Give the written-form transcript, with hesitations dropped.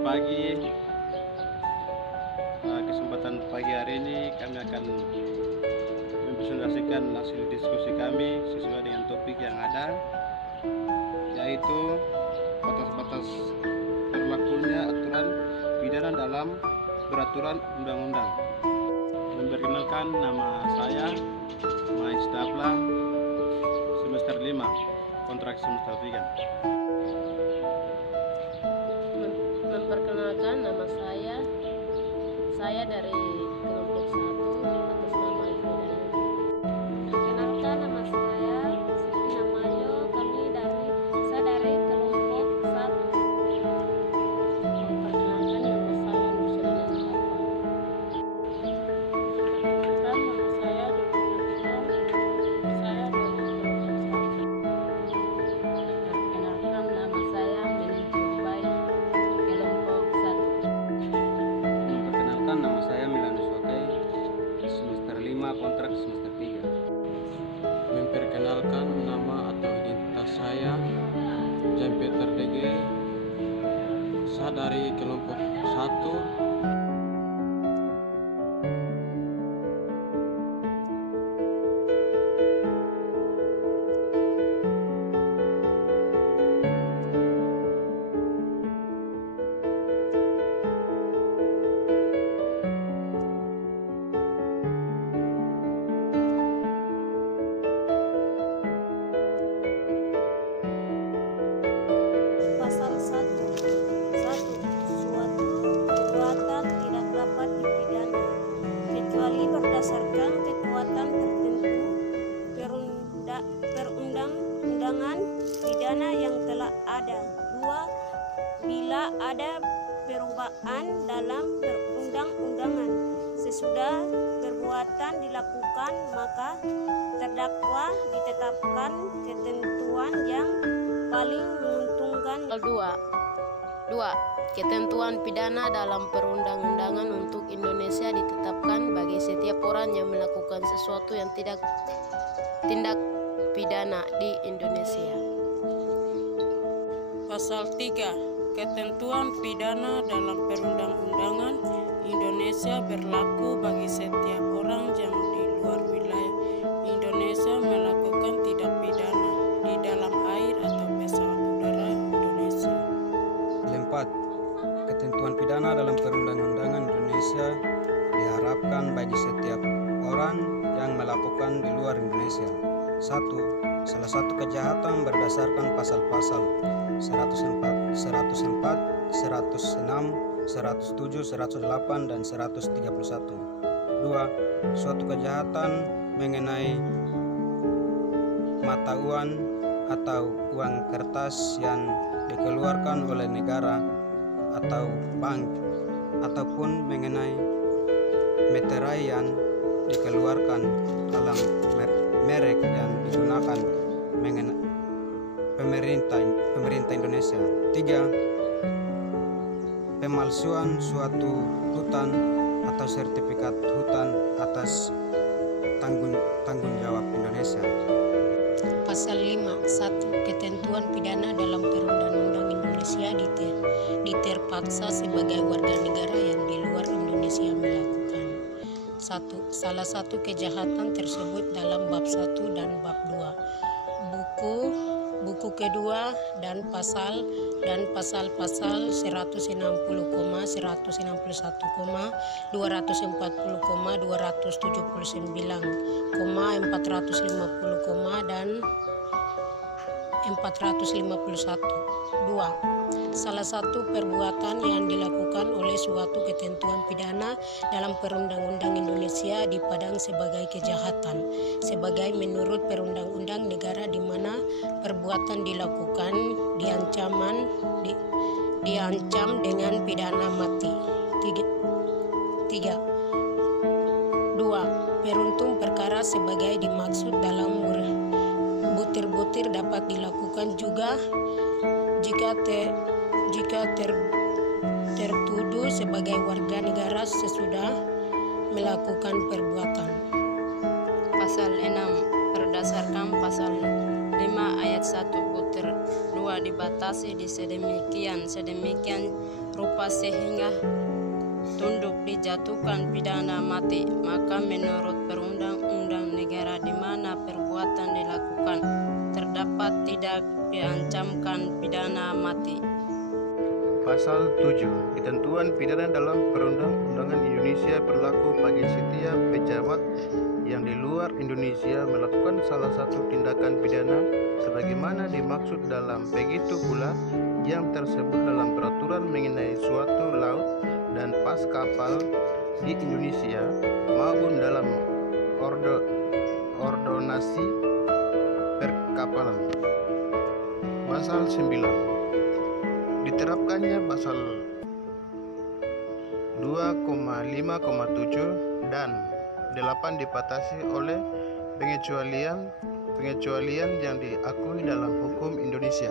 Selamat pagi. Kesempatan pagi hari ini kami akan mempresentasikan hasil diskusi kami sesuai dengan topik yang ada, yaitu batas-batas berlakunya aturan pidana dalam peraturan undang-undang. Memperkenalkan, nama saya Mais Dabla, semester 5, kontrak semester 3. Memperkenalkan, nama saya dari kelompok 1 atas nama Ibu Dayu. Perkenalkan, nama saya Siti Hamayo, saya dari kelompok 1. Memperkenalkan, nama saya Nursyadana Mustafa. Perkenalkan, nama saya Dodi Nabila, saya dari kelompok 1. Perkenalkan, nama saya Mini Jumbai, kelompok 1. Memperkenalkan, nama saya Milanus Wakai, semester 5, kontrak semester 3. Memperkenalkan, nama atau identitas saya Jean Peter DG, saya dari kelompok 1. Pasal 1. Suatu perbuatan tidak dapat dipidana kecuali berdasarkan kekuatan tertentu perundang-undangan pidana yang telah ada. 2. Bila ada perubahan dalam perundang-undangan sesudah perbuatan dilakukan, maka terdakwa ditetapkan ketentuan yang paling menguntungkan. 2. Ketentuan pidana dalam perundang-undangan untuk Indonesia ditetapkan bagi setiap orang yang melakukan sesuatu yang tindak pidana di Indonesia. Pasal 3. Ketentuan pidana dalam perundang-undangan Indonesia berlaku bagi setiap orang yang di luar wilayah Indonesia melakukan tindak pidana di dalam air atau pesawat udara Indonesia. 4. Ketentuan pidana dalam perundang-undangan Indonesia diharapkan bagi setiap orang yang melakukan di luar Indonesia. 1. Salah satu kejahatan berdasarkan pasal-pasal 104, 106, 107, 108, dan 131. 2. Suatu kejahatan mengenai mata uang atau uang kertas yang dikeluarkan oleh negara atau bank, ataupun mengenai meterai yang dikeluarkan dalam merek yang digunakan pemerintah Indonesia. 3. Pemalsuan suatu hutan atau sertifikat hutan atas tanggung jawab Indonesia. Pasal 5. 1. Ketentuan pidana dalam perundang-undang Indonesia diterpaksa sebagai warga negara yang di luar Indonesia melakukan. 1. Salah satu kejahatan tersebut dalam bab 1 dan bab 2 buku kedua dan pasal-pasal 160, 161, 240, 279, 450, dan 451. 2. Salah satu perbuatan yang dilakukan oleh suatu ketentuan pidana dalam perundang-undang Indonesia dipandang sebagai kejahatan, sebagai menurut perundang-undang negara di mana perbuatan dilakukan diancam dengan pidana mati. 3. 2. Peruntung perkara sebagai dimaksud dalam butir-butir dapat dilakukan juga jika tertuduh sebagai warga negara sesudah melakukan perbuatan. Pasal 6. Berdasarkan pasal 5 ayat 1 butir 2 dibatasi di sedemikian rupa sehingga tunduk dijatuhkan pidana mati, maka menurut perundang-undang negara di mana perbuatan dilakukan terdapat tidak diancamkan pidana mati. Pasal 7. Ketentuan pidana dalam perundang-undangan Indonesia berlaku bagi setiap pejabat yang di luar Indonesia melakukan salah satu tindakan pidana sebagaimana dimaksud dalam begitu pula yang tersebut dalam peraturan mengenai suatu laut dan pas kapal di Indonesia maupun dalam ordonansi perkapalan. Pasal 9. Diterapkannya pasal 2,5,7 dan 8 dibatasi oleh pengecualian yang diakui dalam hukum Indonesia.